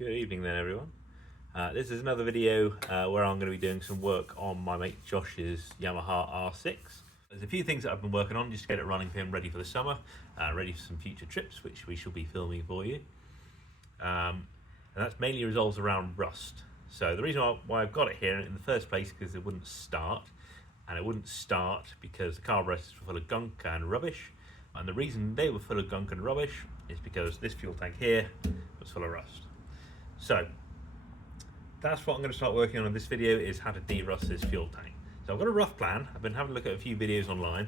Good evening then, everyone. This is another video where I'm going to be doing some work on my mate Josh's Yamaha R6. There's a few things that I've been working on just to get it running for him, ready for the summer, ready for some future trips, which we shall be filming for you. And that's mainly revolves around rust. So the reason why I've got it here in the first place because it wouldn't start, and it wouldn't start because the carburetors were full of gunk and rubbish. And the reason they were full of gunk and rubbish is because this fuel tank here was full of rust. So that's what I'm going to start working on in this video, is how to de-rust this fuel tank. So I've got a rough plan. I've been having a look at a few videos online,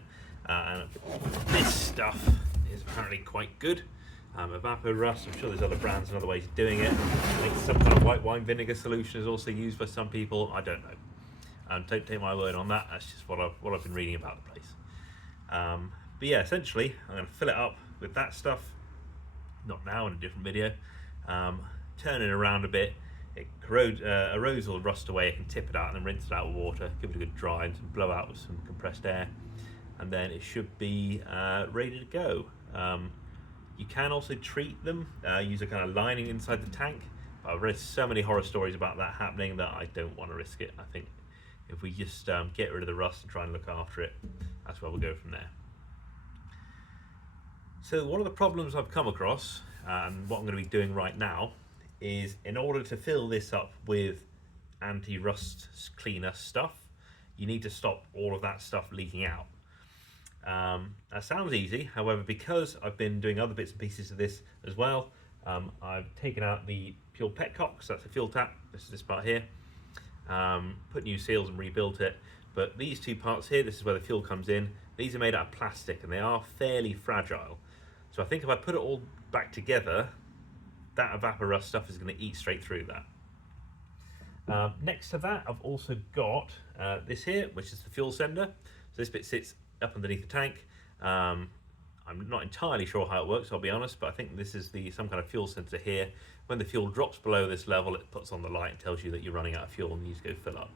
and this stuff is apparently quite good. Evapor rust, I'm sure there's other brands and other ways of doing it. I think some kind of white wine vinegar solution is also used by some people. I don't know. Don't take my word on that. That's just what I've been reading about the place. But yeah, essentially, I'm going to fill it up with that stuff. Not now, in a different video. Turn it around a bit. It erodes or rust away. I can tip it out and then rinse it out with water. Give it a good dry and blow out with some compressed air, and then it should be ready to go. You can also treat them, use a kind of lining inside the tank. I've read so many horror stories about that happening that I don't want to risk it. I think if we just get rid of the rust and try and look after it, that's where we'll go from there. So one of the problems I've come across, and what I'm going to be doing right now, is in order to fill this up with anti-rust cleaner stuff, you need to stop all of that stuff leaking out. That sounds easy, however, because I've been doing other bits and pieces of this as well, I've taken out the fuel petcock, so that's the fuel tap, this is this part here, put new seals and rebuilt it, but these two parts here, this is where the fuel comes in, these are made out of plastic and they are fairly fragile. So I think if I put it all back together, that evapor rust stuff is going to eat straight through that. Next to that, I've also got this here, which is the fuel sender. So this bit sits up underneath the tank. I'm not entirely sure how it works, I'll be honest, but I think this is some kind of fuel sensor here. When the fuel drops below this level, it puts on the light and tells you that you're running out of fuel and you need to go fill up.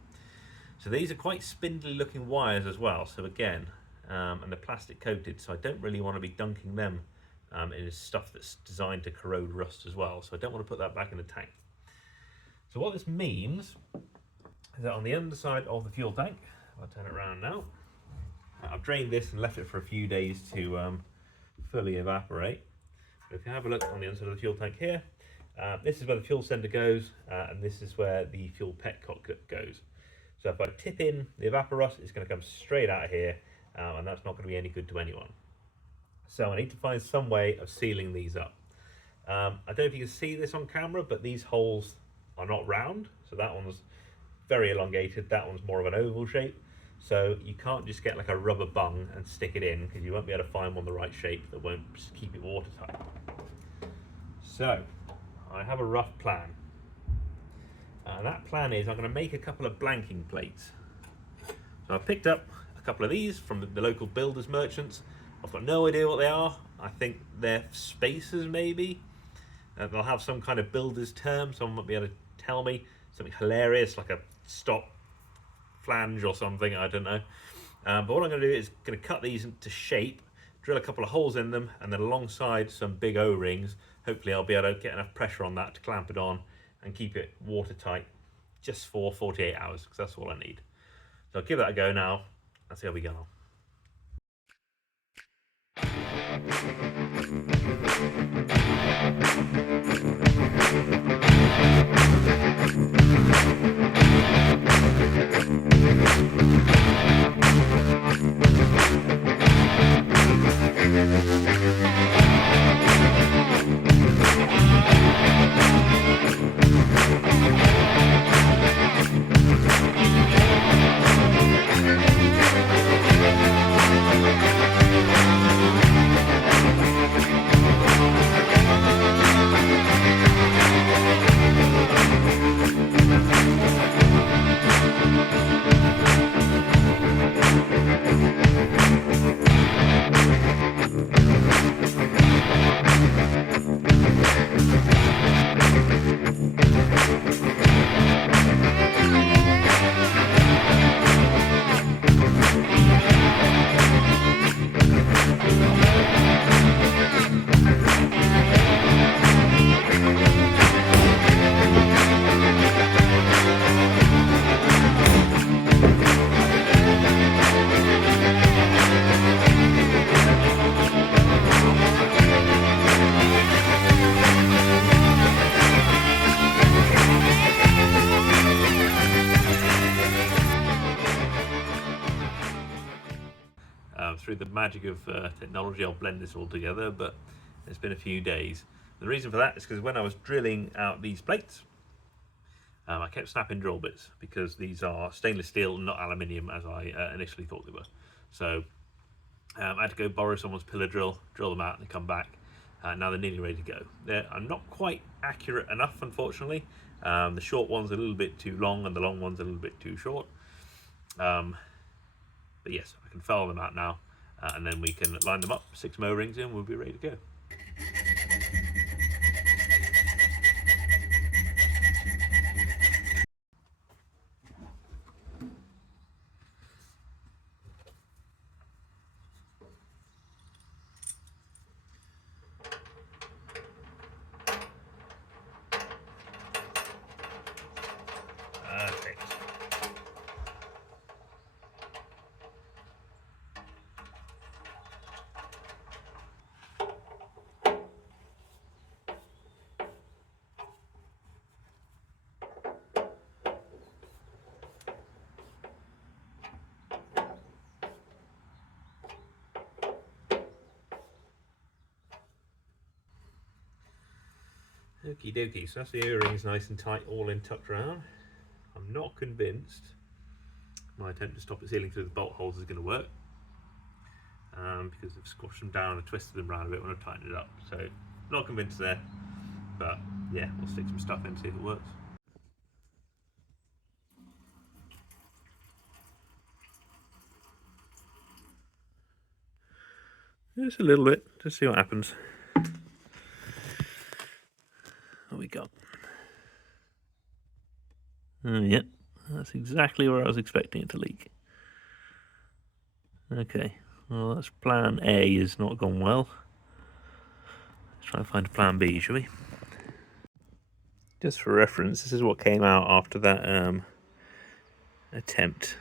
So these are quite spindly looking wires as well. So again, and they're plastic coated, so I don't really want to be dunking them in stuff that's designed to corrode rust as well. So I don't want to put that back in the tank. So what this means is that on the underside of the fuel tank, I'll turn it around now. I've drained this and left it for a few days to fully evaporate. But if you have a look on the underside of the fuel tank here, this is where the fuel sender goes, and this is where the fuel petcock goes. So if I tip in the evapor rust, it's going to come straight out of here, and that's not going to be any good to anyone. So I need to find some way of sealing these up. I don't know if you can see this on camera, but these holes are not round. So that one's very elongated, that one's more of an oval shape. So you can't just get like a rubber bung and stick it in, because you won't be able to find one the right shape that won't just keep it watertight. So I have a rough plan. That plan is I'm going to make a couple of blanking plates. So I picked up a couple of these from the local builders merchants. I've got no idea what they are. I think they're spacers maybe. They'll have some kind of builder's term. Someone might be able to tell me something hilarious like a stop flange or something, I don't know. But what I'm going to do is going to cut these into shape, drill a couple of holes in them, and then alongside some big O-rings, hopefully I'll be able to get enough pressure on that to clamp it on and keep it watertight just for 48 hours, because that's all I need. So I'll give that a go now and see how we go on. the magic of technology, I'll blend this all together, but it's been a few days. The reason for that is because when I was drilling out these plates, I kept snapping drill bits because these are stainless steel, not aluminium as I initially thought they were. So I had to go borrow someone's pillar drill, drill them out and come back. Now they're nearly ready to go. They're not quite accurate enough, unfortunately. The short one's a little bit too long and the long one's a little bit too short. But yes, I can file them out now, and then we can line them up, 6 mo rings in, we'll be ready to go. Perfect. Okie dokie, so that's the O-rings nice and tight, all in tucked around. I'm not convinced my attempt to stop it sealing through the bolt holes is going to work, because I've squashed them down and twisted them around a bit when I've tightened it up. So not convinced there, but yeah, we'll stick some stuff in and see if it works. Just a little bit, just see what happens. What we got? Yeah, that's exactly where I was expecting it to leak. Okay, well that's plan A has not gone well. Let's try and find a plan B, shall we? Just for reference, this is what came out after that attempt.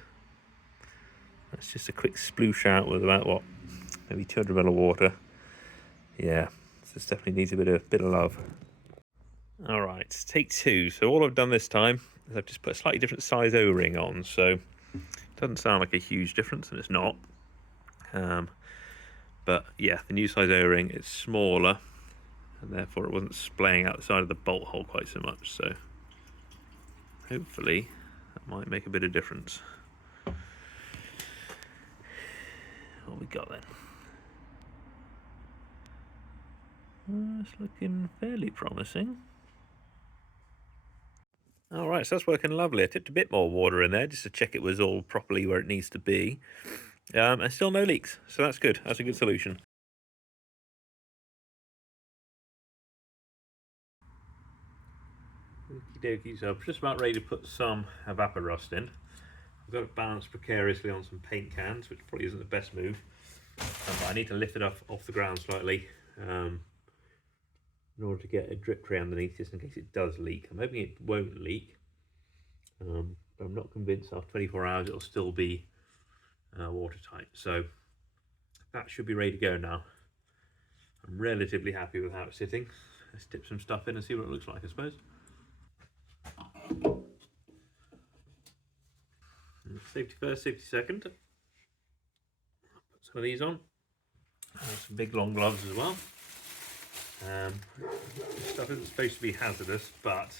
That's just a quick sploosh out with about, what, maybe 200 ml of water. Yeah, this definitely needs a bit of love. All right, take 2. So all I've done this time is I've just put a slightly different size O-ring on, so it doesn't sound like a huge difference, and it's not. But yeah, the new size O-ring is smaller, and therefore it wasn't splaying out the side of the bolt hole quite so much. So hopefully that might make a bit of difference. What we got then? It's looking fairly promising. All right, so that's working lovely. I tipped a bit more water in there just to check it was all properly where it needs to be. And still no leaks, so that's good. That's a good solution. Okie dokie, so I'm just about ready to put some evapor rust in. I've got it balanced precariously on some paint cans, which probably isn't the best move. But I need to lift it off the ground slightly in order to get a drip tray underneath, just in case it does leak. I'm hoping it won't leak, but I'm not convinced after 24 hours it'll still be watertight. So that should be ready to go now. I'm relatively happy with how it's sitting. Let's dip some stuff in and see what it looks like, I suppose. Safety first, safety second. Put some of these on. Some big long gloves as well. This stuff isn't supposed to be hazardous, but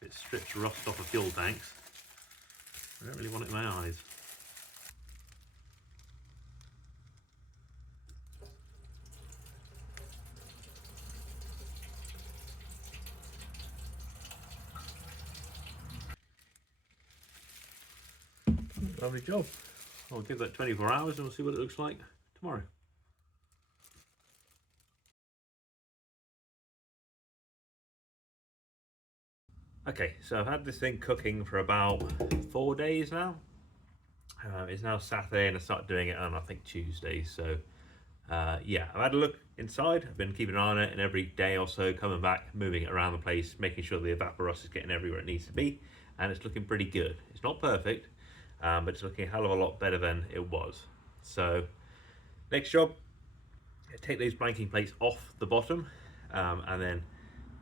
if it strips rust off of fuel tanks, I don't really want it in my eyes. Lovely job. I'll give that 24 hours and we'll see what it looks like tomorrow. Okay, so I've had this thing cooking for about 4 days now. It's now Saturday and I started doing it on, I think, Tuesday. So yeah, I've had a look inside. I've been keeping an eye on it, and every day or so coming back, moving it around the place, making sure the evapor rust is getting everywhere it needs to be, and it's looking pretty good. It's not perfect, but it's looking a hell of a lot better than it was. So next job, take those blanking plates off the bottom, and then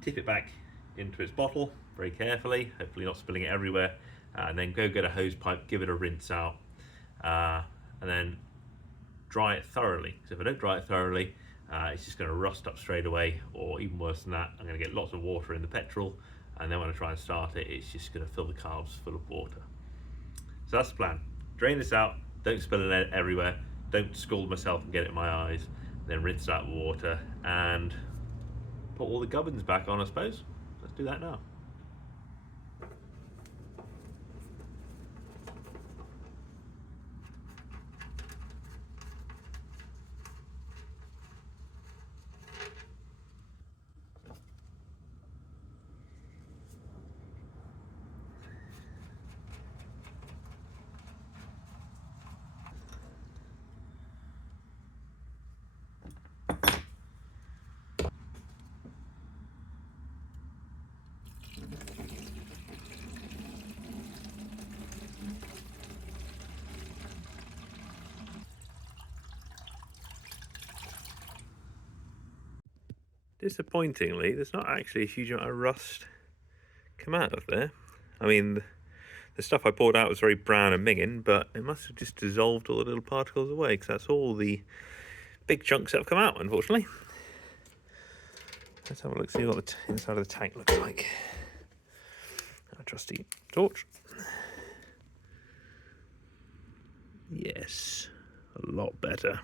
tip it back into its bottle very carefully, hopefully not spilling it everywhere, and then go get a hose pipe, give it a rinse out, and then dry it thoroughly. So if I don't dry it thoroughly, it's just going to rust up straight away, or even worse than that, I'm going to get lots of water in the petrol, and then when I try and start it, it's just going to fill the carbs full of water. So that's the plan. Drain this out, don't spill it everywhere, don't scald myself and get it in my eyes, then rinse it out with water and put all the gubbins back on, I suppose. Let's do that now. Disappointingly, there's not actually a huge amount of rust come out of there. I mean, the stuff I poured out was very brown and minging, but it must have just dissolved all the little particles away, because that's all the big chunks that have come out, unfortunately. Let's have a look, see what the inside of the tank looks like. Our trusty torch. Yes, a lot better.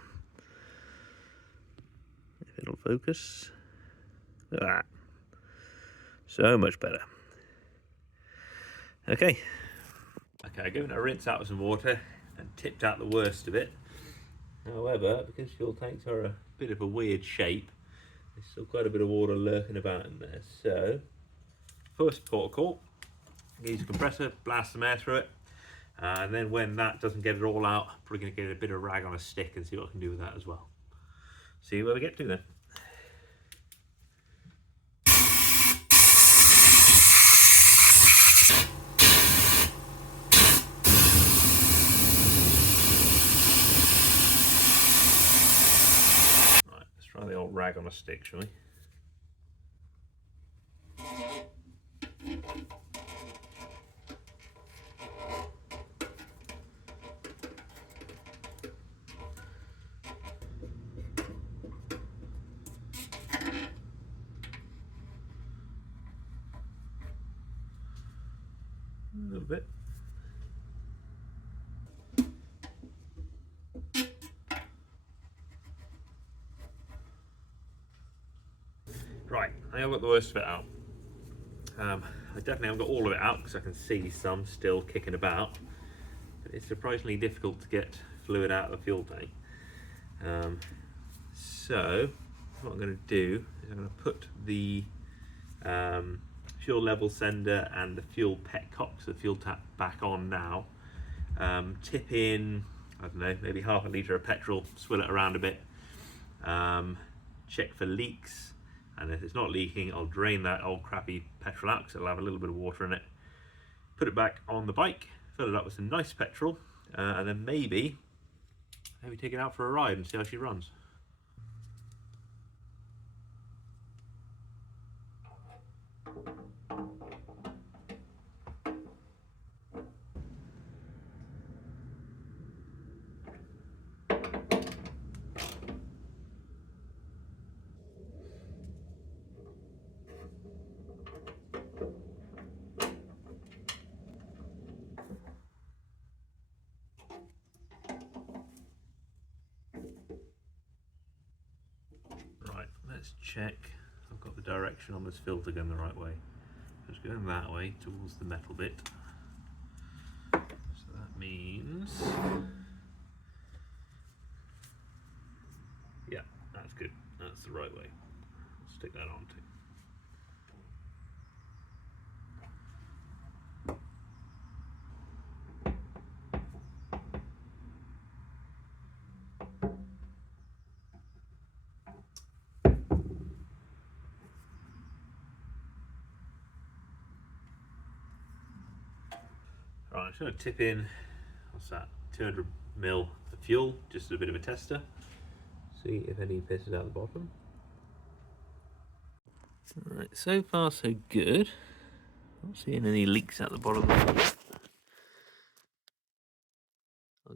If it'll focus. Look at that. So much better. Okay, I've given it a rinse out with some water and tipped out the worst of it. However, because fuel tanks are a bit of a weird shape, there's still quite a bit of water lurking about in there. So, first port of call, use a compressor, blast some air through it, and then when that doesn't get it all out, I'm probably going to get a bit of rag on a stick and see what I can do with that as well. See where we get to then. Right, let's try the old rag on a stick, shall we? A little bit. Right, I think I've got the worst of it out. I definitely haven't got all of it out because I can see some still kicking about. But it's surprisingly difficult to get fluid out of the fuel tank. So what I'm going to do is I'm going to put the fuel level sender and the fuel petcock, so the fuel tap, back on now. Tip in, I don't know, maybe half a litre of petrol, swill it around a bit, check for leaks, and if it's not leaking, I'll drain that old crappy petrol out because it'll have a little bit of water in it. Put it back on the bike, fill it up with some nice petrol, and then maybe take it out for a ride and see how she runs. Right, let's check I've got the direction on this filter going the right way. It's going that way towards the metal bit. So that means, yeah, that's good. That's the right way. I'll stick that on too. Right, I'm just going to tip in, what's that, 200 ml of fuel, just a bit of a tester. See if any pisses out the bottom. Right, so far so good. Not seeing any leaks at the bottom. I'll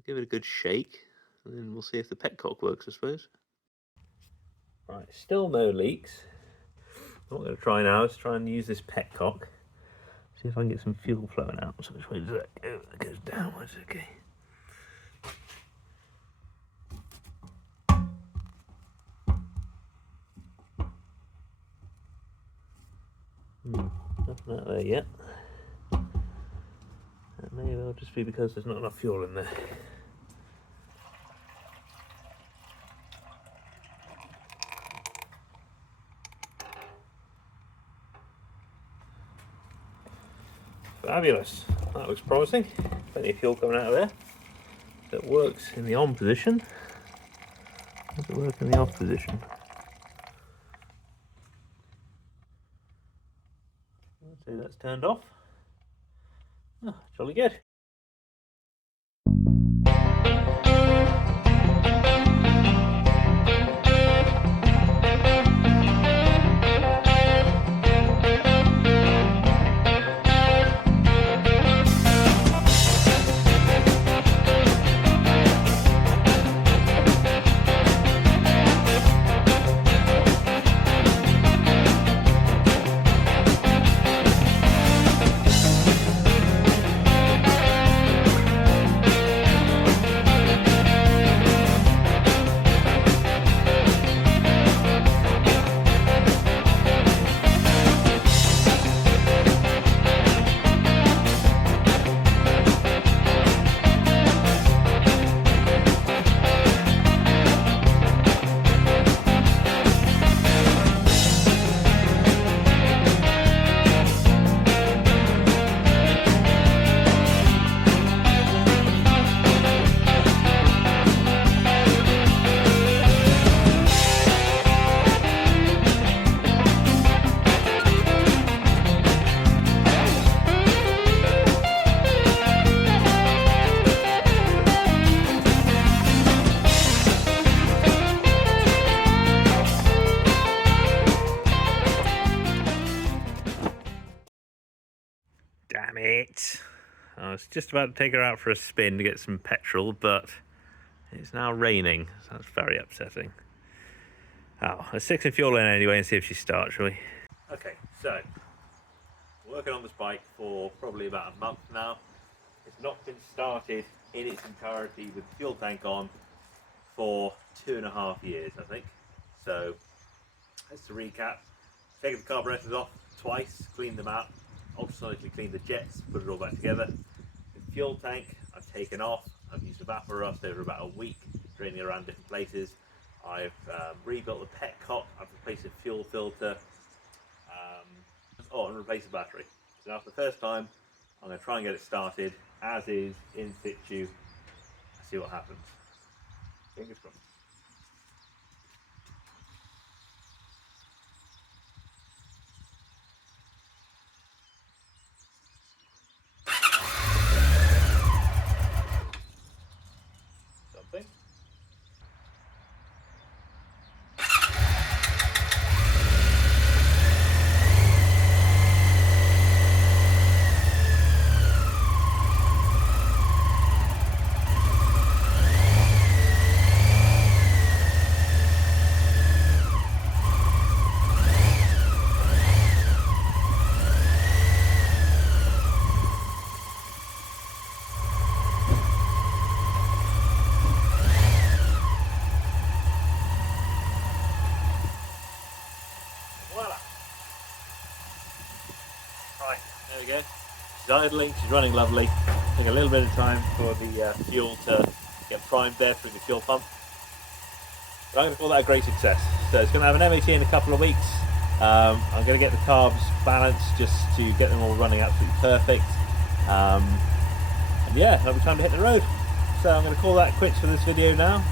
give it a good shake. and then we'll see if the petcock works, I suppose. Right, still no leaks. What I'm going to try now is try and use this petcock. See if I can get some fuel flowing out. So which way does that go? That goes downwards, okay. Nothing out there yet. That may well just be because there's not enough fuel in there. Fabulous. That looks promising. Plenty of fuel coming out of there. That works in the on position. Does it work in the off position? Let's say that's turned off. Oh, jolly good. Damn it. I was just about to take her out for a spin to get some petrol, but it's now raining, so that's very upsetting. Oh, let's stick some fuel in anyway and see if she starts, shall we? Okay, so, working on this bike for probably about a month now. It's not been started in its entirety with the fuel tank on for 2.5 years, I think. So, let's recap. Taken the carburetors off twice, cleaned them out, ultrasonically cleaned the jets, put it all back together. The fuel tank I've taken off. I've used evaporust over about a week, draining around different places. I've rebuilt the petcock. I've replaced the fuel filter. And replaced the battery. So after the first time, I'm going to try and get it started as is, in situ. See what happens. Fingers crossed. Something. Right, there we go. She's idling, she's running lovely. Taking a little bit of time for the fuel to get primed there through the fuel pump. But I'm going to call that a great success. So it's going to have an MOT in a couple of weeks. I'm going to get the carbs balanced just to get them all running absolutely perfect. And yeah, it'll be time to hit the road. So I'm going to call that quits for this video now.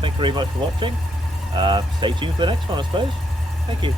Thank you very much for watching. Stay tuned for the next one, I suppose. Thank you.